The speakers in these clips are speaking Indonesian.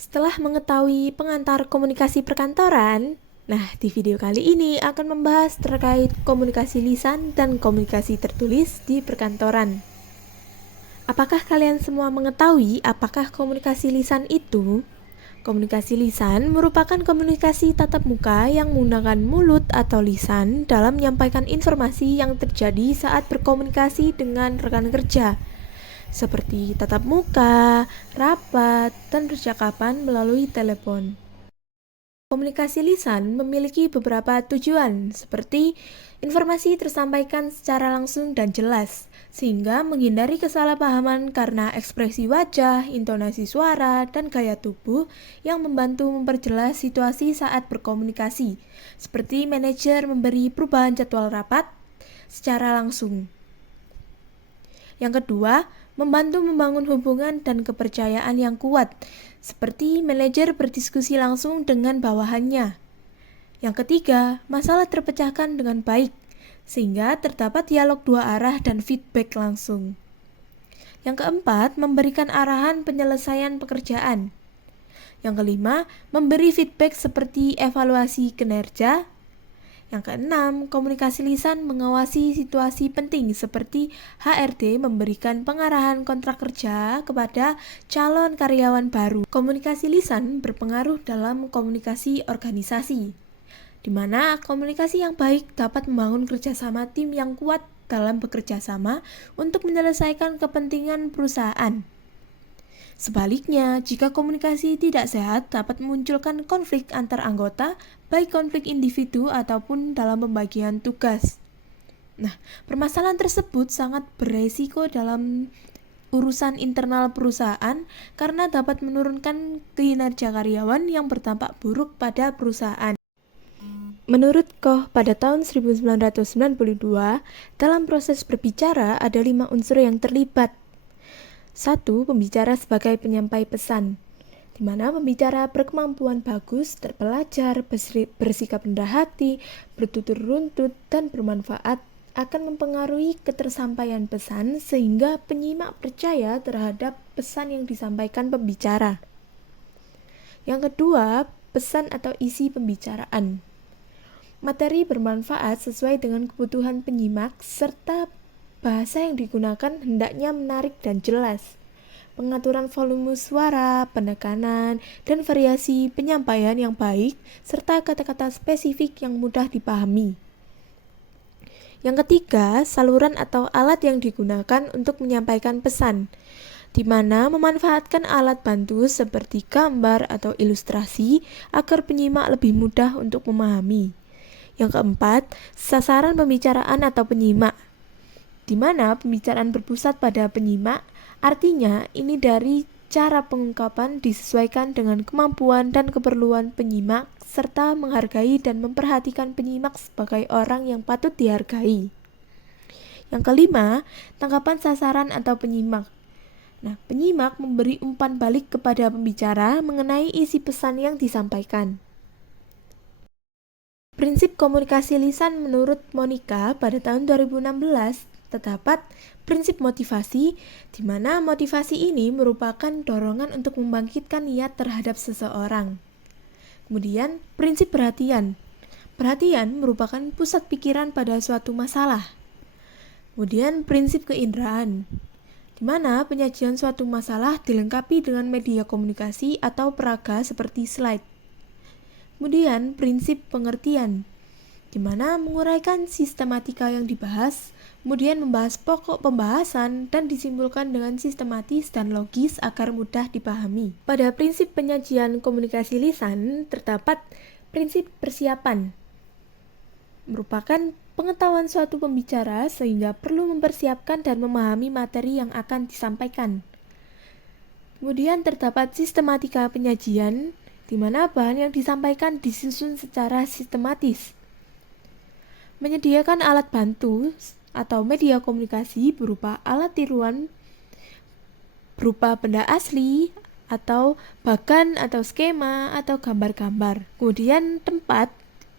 Setelah mengetahui pengantar komunikasi perkantoran, nah di video kali ini akan membahas terkait komunikasi lisan dan komunikasi tertulis di perkantoran. Apakah kalian semua mengetahui apakah komunikasi lisan itu? Komunikasi lisan merupakan komunikasi tatap muka yang menggunakan mulut atau lisan dalam menyampaikan informasi yang terjadi saat berkomunikasi dengan rekan kerja, seperti tatap muka, rapat, dan percakapan melalui telepon. Komunikasi lisan memiliki beberapa tujuan, seperti informasi tersampaikan secara langsung dan jelas, sehingga menghindari kesalahpahaman karena ekspresi wajah, intonasi suara, dan gaya tubuh yang membantu memperjelas situasi saat berkomunikasi, seperti manajer memberi perubahan jadwal rapat secara langsung. Yang kedua, membantu membangun hubungan dan kepercayaan yang kuat, seperti manajer berdiskusi langsung dengan bawahannya. Yang ketiga, masalah terpecahkan dengan baik, sehingga terdapat dialog dua arah dan feedback langsung. Yang keempat, memberikan arahan penyelesaian pekerjaan. Yang kelima, memberi feedback seperti evaluasi kinerja. Yang keenam, komunikasi lisan mengawasi situasi penting seperti HRD memberikan pengarahan kontrak kerja kepada calon karyawan baru. Komunikasi lisan berpengaruh dalam komunikasi organisasi, di mana komunikasi yang baik dapat membangun kerjasama tim yang kuat dalam bekerja sama untuk menyelesaikan kepentingan perusahaan. Sebaliknya, jika komunikasi tidak sehat dapat memunculkan konflik antar anggota, baik konflik individu ataupun dalam pembagian tugas. Nah, permasalahan tersebut sangat beresiko dalam urusan internal perusahaan karena dapat menurunkan kinerja karyawan yang berdampak buruk pada perusahaan. Menurut Koch pada tahun 1992, dalam proses berbicara ada 5 unsur yang terlibat. 1. Pembicara sebagai penyampai pesan, di mana pembicara berkemampuan bagus, terpelajar, bersikap rendah hati, bertutur runtut, dan bermanfaat akan mempengaruhi ketersampaian pesan sehingga penyimak percaya terhadap pesan yang disampaikan pembicara. Yang kedua, pesan atau isi pembicaraan. Materi bermanfaat sesuai dengan kebutuhan penyimak serta bahasa yang digunakan hendaknya menarik dan jelas. Pengaturan volume suara, penekanan, dan variasi penyampaian yang baik, serta kata-kata spesifik yang mudah dipahami. Yang ketiga, saluran atau alat yang digunakan untuk menyampaikan pesan, di mana memanfaatkan alat bantu seperti gambar atau ilustrasi agar penyimak lebih mudah untuk memahami. Yang keempat, sasaran pembicaraan atau penyimak, di mana pembicaraan berpusat pada penyimak, artinya ini dari cara pengungkapan disesuaikan dengan kemampuan dan keperluan penyimak, serta menghargai dan memperhatikan penyimak sebagai orang yang patut dihargai. Yang kelima, tanggapan sasaran atau penyimak. Nah, penyimak memberi umpan balik kepada pembicara mengenai isi pesan yang disampaikan. Prinsip komunikasi lisan menurut Monica pada tahun 2016 terdapat prinsip motivasi, di mana motivasi ini merupakan dorongan untuk membangkitkan niat terhadap seseorang. Kemudian, prinsip perhatian. Perhatian merupakan pusat pikiran pada suatu masalah. Kemudian, prinsip keinderaan, di mana penyajian suatu masalah dilengkapi dengan media komunikasi atau peraga seperti slide. Kemudian, prinsip pengertian, di mana menguraikan sistematika yang dibahas, kemudian membahas pokok pembahasan dan disimpulkan dengan sistematis dan logis agar mudah dipahami. Pada prinsip penyajian komunikasi lisan terdapat prinsip persiapan, merupakan pengetahuan suatu pembicara sehingga perlu mempersiapkan dan memahami materi yang akan disampaikan. Kemudian terdapat sistematika penyajian, di mana bahan yang disampaikan disusun secara sistematis. Menyediakan alat bantu atau media komunikasi berupa alat tiruan, berupa benda asli, atau bagan atau skema atau gambar-gambar. Kemudian tempat,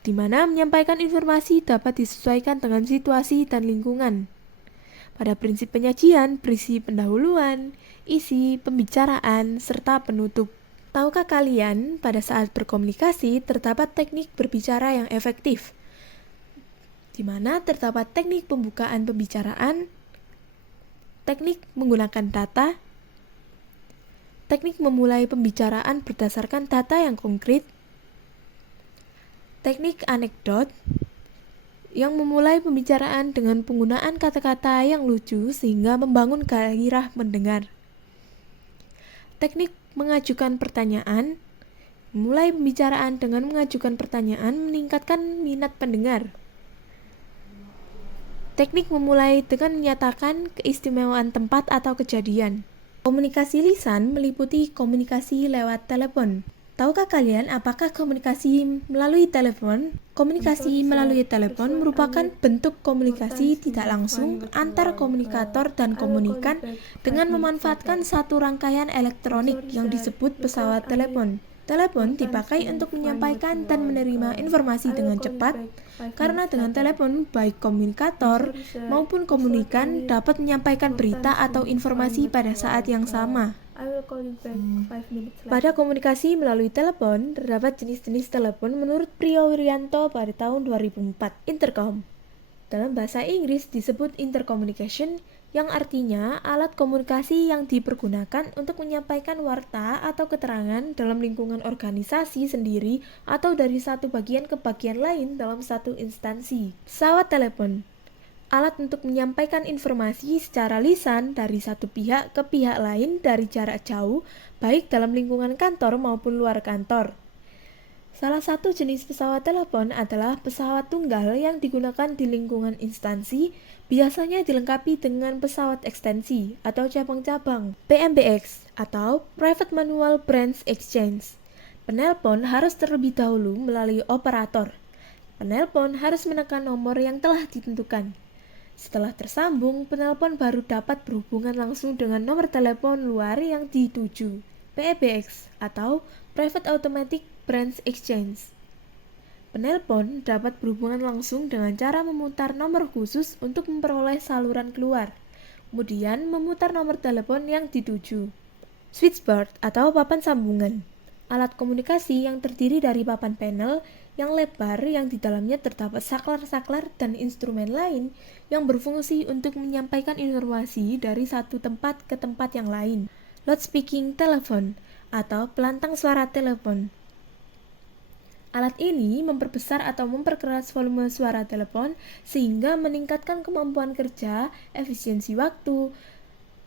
di mana menyampaikan informasi dapat disesuaikan dengan situasi dan lingkungan. Pada prinsip penyajian berisi pendahuluan, isi, pembicaraan, serta penutup. Tahukah kalian, pada saat berkomunikasi terdapat teknik berbicara yang efektif, di mana terdapat teknik pembukaan pembicaraan, teknik menggunakan data, teknik memulai pembicaraan berdasarkan data yang konkret, teknik anekdot, yang memulai pembicaraan dengan penggunaan kata-kata yang lucu sehingga membangun gairah mendengar. Teknik mengajukan pertanyaan, memulai pembicaraan dengan mengajukan pertanyaan meningkatkan minat pendengar. Teknik memulai dengan menyatakan keistimewaan tempat atau kejadian. Komunikasi lisan meliputi komunikasi lewat telepon. Tahukah kalian apakah komunikasi melalui telepon? Komunikasi melalui telepon merupakan bentuk komunikasi tidak langsung antar komunikator dan komunikan dengan memanfaatkan satu rangkaian elektronik yang disebut pesawat telepon. Telepon dipakai untuk menyampaikan dan menerima informasi dengan cepat, karena dengan telepon baik komunikator maupun komunikan dapat menyampaikan berita atau informasi pada saat yang sama. Pada komunikasi melalui telepon, terdapat jenis-jenis telepon menurut Priyo-Wiryanto pada tahun 2004. Intercom. Dalam bahasa Inggris disebut intercommunication, yang artinya alat komunikasi yang dipergunakan untuk menyampaikan warta atau keterangan dalam lingkungan organisasi sendiri atau dari satu bagian ke bagian lain dalam satu instansi. Pesawat telepon. Alat untuk menyampaikan informasi secara lisan dari satu pihak ke pihak lain dari jarak jauh, baik dalam lingkungan kantor maupun luar kantor. Salah satu jenis pesawat telepon adalah pesawat tunggal yang digunakan di lingkungan instansi, biasanya dilengkapi dengan pesawat ekstensi atau cabang-cabang, PMBX atau Private Manual Branch Exchange. Penelpon harus terlebih dahulu melalui operator. Penelpon harus menekan nomor yang telah ditentukan. Setelah tersambung, penelpon baru dapat berhubungan langsung dengan nomor telepon luar yang dituju, PEBX atau Private Automatic Branch Exchange. Penelpon dapat berhubungan langsung dengan cara memutar nomor khusus untuk memperoleh saluran keluar, kemudian memutar nomor telepon yang dituju. Switchboard atau papan sambungan. Alat komunikasi yang terdiri dari papan panel yang lebar yang di dalamnya terdapat saklar-saklar dan instrumen lain yang berfungsi untuk menyampaikan informasi dari satu tempat ke tempat yang lain. Loudspeaking telephone atau pelantang suara telepon. Alat ini memperbesar atau memperkeras volume suara telepon sehingga meningkatkan kemampuan kerja, efisiensi waktu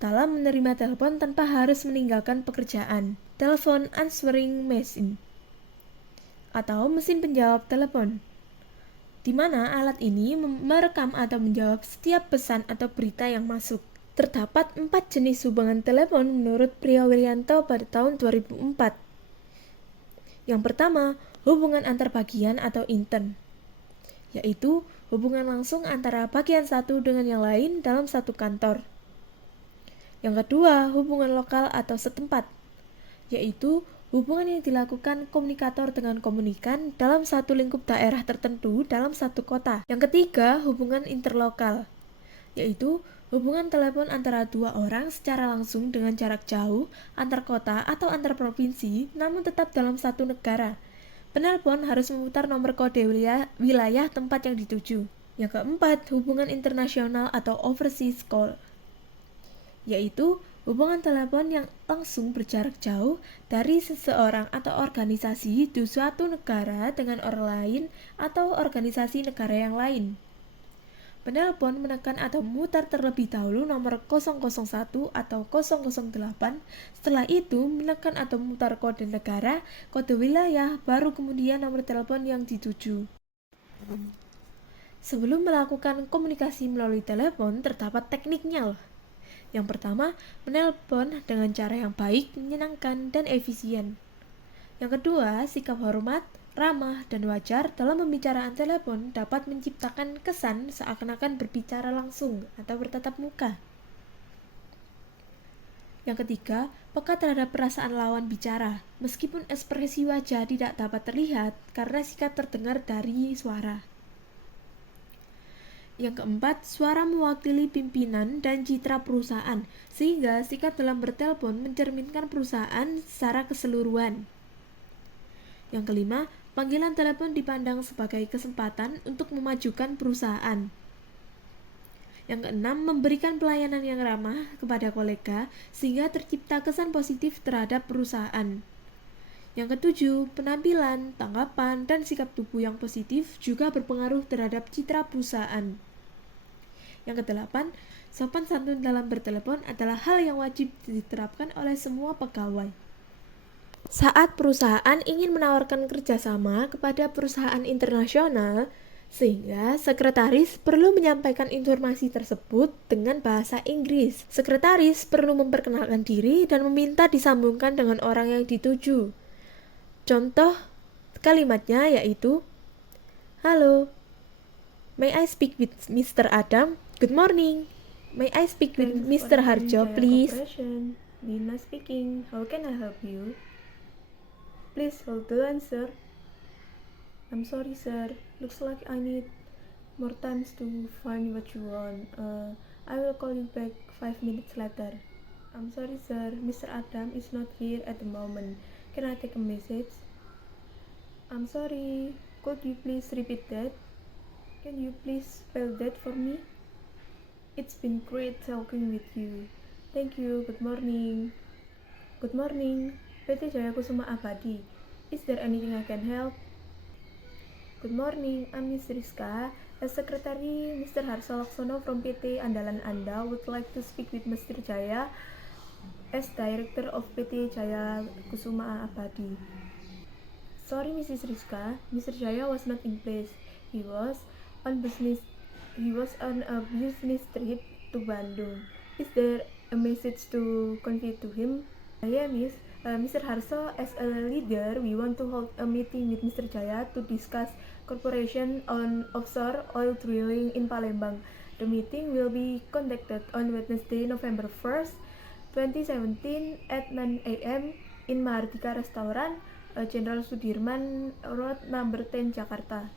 dalam menerima telepon tanpa harus meninggalkan pekerjaan. Telepon answering machine atau mesin penjawab telepon, di mana alat ini merekam atau menjawab setiap pesan atau berita yang masuk. Terdapat 4 jenis hubungan telepon menurut Priyo-Wiryanto pada tahun 2004. Yang pertama, hubungan antar bagian atau intern, yaitu hubungan langsung antara bagian satu dengan yang lain dalam satu kantor. Yang kedua, hubungan lokal atau setempat, yaitu hubungan yang dilakukan komunikator dengan komunikan dalam satu lingkup daerah tertentu dalam satu kota. Yang ketiga, hubungan interlokal, yaitu hubungan telepon antara dua orang secara langsung dengan jarak jauh, antar kota atau antar provinsi, namun tetap dalam satu negara. Penelpon harus memutar nomor kode wilayah tempat yang dituju. Yang keempat, hubungan internasional atau overseas call, yaitu hubungan telepon yang langsung berjarak jauh dari seseorang atau organisasi di suatu negara dengan orang lain atau organisasi negara yang lain. Penelpon menekan atau memutar terlebih dahulu nomor 001 atau 008, setelah itu menekan atau memutar kode negara, kode wilayah, baru kemudian nomor telepon yang dituju. Sebelum melakukan komunikasi melalui telepon, terdapat tekniknya. Yang pertama, menelpon dengan cara yang baik, menyenangkan, dan efisien. Yang kedua, sikap hormat, ramah, dan wajar dalam pembicaraan telepon dapat menciptakan kesan seakan-akan berbicara langsung atau bertatap muka. Yang ketiga, peka terhadap perasaan lawan bicara, meskipun ekspresi wajah tidak dapat terlihat karena sikap terdengar dari suara. Yang keempat, suara mewakili pimpinan dan citra perusahaan, sehingga sikap dalam bertelepon mencerminkan perusahaan secara keseluruhan. Yang kelima, panggilan telepon dipandang sebagai kesempatan untuk memajukan perusahaan. Yang keenam, memberikan pelayanan yang ramah kepada kolega sehingga tercipta kesan positif terhadap perusahaan. Yang ketujuh, penampilan, tanggapan, dan sikap tubuh yang positif juga berpengaruh terhadap citra perusahaan. Yang kedelapan, sopan santun dalam bertelepon adalah hal yang wajib diterapkan oleh semua pegawai. Saat perusahaan ingin menawarkan kerjasama kepada perusahaan internasional, sehingga sekretaris perlu menyampaikan informasi tersebut dengan bahasa Inggris. Sekretaris perlu memperkenalkan diri dan meminta disambungkan dengan orang yang dituju. Contoh kalimatnya yaitu, "Halo, may I speak with Mr. Adam? Good morning. May I speak with Mr. Harjo, please?" Dina speaking. How can I help you? Please hold the line, sir. I'm sorry, sir. Looks like I need more time to find what you want. I will call you back 5 minutes later. I'm sorry, sir. Mr. Adam is not here at the moment. Can I take a message? I'm sorry. Could you please repeat that? Can you please spell that for me? It's been great talking with you. Thank you. Good morning. Good morning. PT Jaya Kusuma Abadi. Is there anything I can help? Good morning, I'm Miss Rizka. As Secretary, Mr. Harso Laksono from PT Andalan Anda would like to speak with Mr. Jaya as Director of PT Jaya Kusuma Abadi. Sorry, Mrs. Rizka, Mr. Jaya was not in place. He was on a business trip to Bandung. Is there a message to convey to him? Yeah, Miss. Mr. Harso, as a leader, we want to hold a meeting with Mr. Jaya to discuss cooperation on offshore oil drilling in Palembang. The meeting will be conducted on Wednesday, November 1st, 2017 at 9 a.m. in Mahardika Restaurant, Jenderal Sudirman Road, number 10, Jakarta.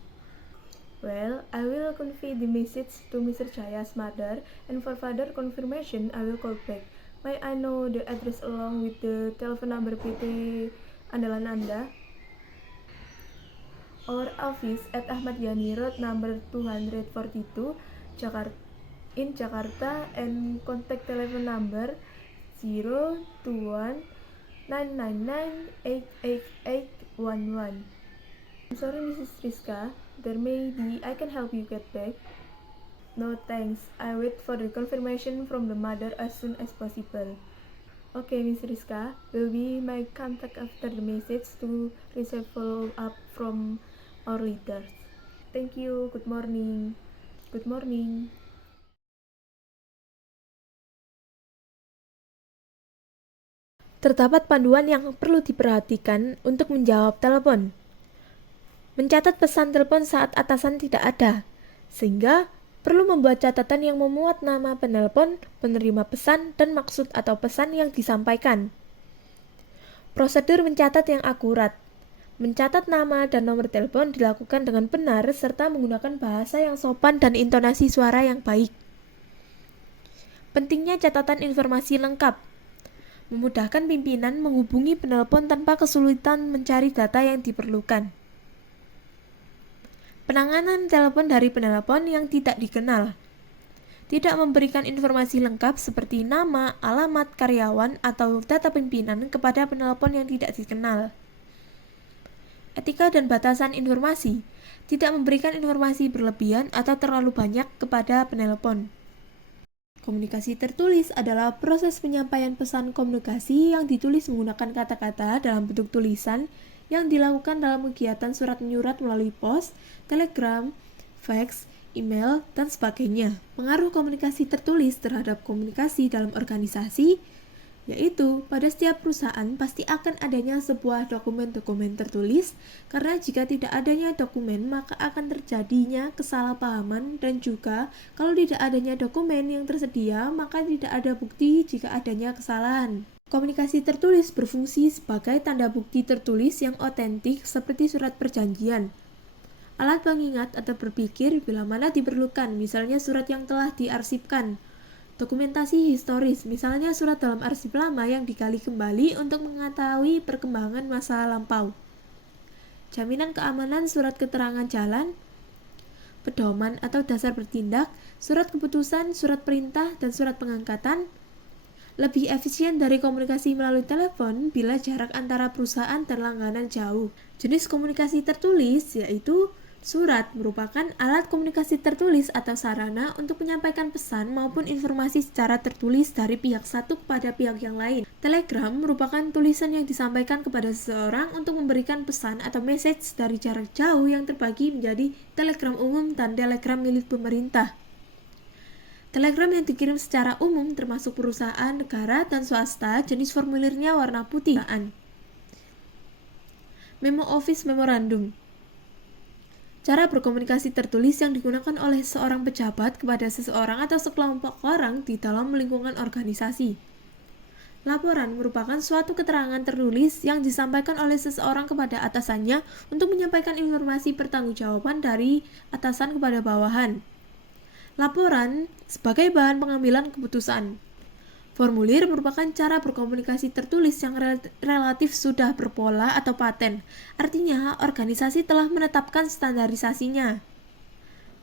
Well, I will convey the message to Mr. Jaya's mother, and for further confirmation, I will call back. May I know the address along with the telephone number PT Andalan Anda? Our office at Ahmad Yani Road, number 242, Jakarta, and contact telephone number 021 999 88811. I'm sorry, Mrs. Rizka. There may be I can help you get back. No thanks. I wait for the confirmation from the mother as soon as possible. Okay, Miss Rizka, will be my contact after the message to receive follow up from our leaders. Thank you. Good morning. Good morning. Terdapat panduan yang perlu diperhatikan untuk menjawab telepon. Mencatat pesan telepon saat atasan tidak ada, sehingga perlu membuat catatan yang memuat nama penelpon, penerima pesan, dan maksud atau pesan yang disampaikan. Prosedur mencatat yang akurat. Mencatat nama dan nomor telepon dilakukan dengan benar serta menggunakan bahasa yang sopan dan intonasi suara yang baik. Pentingnya catatan informasi lengkap. Memudahkan pimpinan menghubungi penelpon tanpa kesulitan mencari data yang diperlukan. Penanganan telepon dari penelpon yang tidak dikenal. Tidak memberikan informasi lengkap seperti nama, alamat, karyawan, atau data pimpinan kepada penelpon yang tidak dikenal. Etika dan batasan informasi. Tidak memberikan informasi berlebihan atau terlalu banyak kepada penelpon. Komunikasi tertulis adalah proses penyampaian pesan komunikasi yang ditulis menggunakan kata-kata dalam bentuk tulisan yang dilakukan dalam kegiatan surat menyurat melalui pos, telegram, fax, email, dan sebagainya. Pengaruh komunikasi tertulis terhadap komunikasi dalam organisasi, yaitu pada setiap perusahaan pasti akan adanya sebuah dokumen-dokumen tertulis, karena jika tidak adanya dokumen maka akan terjadinya kesalahpahaman, dan juga kalau tidak adanya dokumen yang tersedia maka tidak ada bukti jika adanya kesalahan. Komunikasi tertulis berfungsi sebagai tanda bukti tertulis yang otentik seperti surat perjanjian. Alat pengingat atau berpikir bila mana diperlukan, misalnya surat yang telah diarsipkan. Dokumentasi historis, misalnya surat dalam arsip lama yang digali kembali untuk mengetahui perkembangan masa lampau. Jaminan keamanan surat keterangan jalan, pedoman atau dasar bertindak, surat keputusan, surat perintah, dan surat pengangkatan. Lebih efisien dari komunikasi melalui telepon bila jarak antara perusahaan dan langganan jauh. Jenis komunikasi tertulis yaitu surat merupakan alat komunikasi tertulis atau sarana untuk menyampaikan pesan maupun informasi secara tertulis dari pihak satu kepada pihak yang lain. Telegram merupakan tulisan yang disampaikan kepada seseorang untuk memberikan pesan atau message dari jarak jauh yang terbagi menjadi telegram umum dan telegram milik pemerintah. Telegram yang dikirim secara umum termasuk perusahaan, negara, dan swasta, jenis formulirnya warna putih. Memo Office Memorandum. Cara berkomunikasi tertulis yang digunakan oleh seorang pejabat kepada seseorang atau sekelompok orang di dalam lingkungan organisasi. Laporan merupakan suatu keterangan tertulis yang disampaikan oleh seseorang kepada atasannya untuk menyampaikan informasi pertanggungjawaban dari atasan kepada bawahan. Laporan sebagai bahan pengambilan keputusan. Formulir merupakan cara berkomunikasi tertulis yang relatif sudah berpola atau paten. Artinya, organisasi telah menetapkan standarisasinya.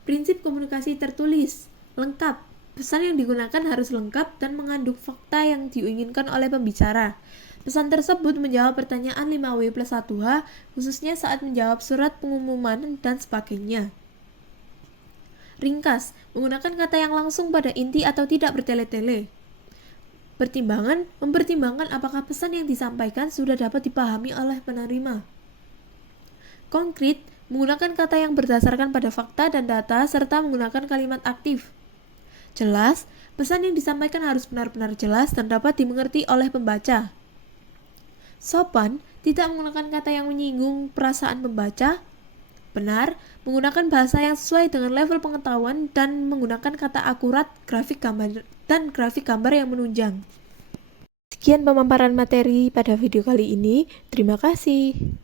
Prinsip komunikasi tertulis lengkap. Pesan yang digunakan harus lengkap dan mengandung fakta yang diinginkan oleh pembicara. Pesan tersebut menjawab pertanyaan 5W+1H, khususnya saat menjawab surat pengumuman dan sebagainya. Ringkas, menggunakan kata yang langsung pada inti atau tidak bertele-tele. Pertimbangan, mempertimbangkan apakah pesan yang disampaikan sudah dapat dipahami oleh penerima. Konkret, menggunakan kata yang berdasarkan pada fakta dan data serta menggunakan kalimat aktif. Jelas, pesan yang disampaikan harus benar-benar jelas dan dapat dimengerti oleh pembaca. Sopan, tidak menggunakan kata yang menyinggung perasaan pembaca. Benar, menggunakan bahasa yang sesuai dengan level pengetahuan dan menggunakan kata akurat, grafik gambar yang menunjang. Sekian pemaparan materi pada video kali ini. Terima kasih.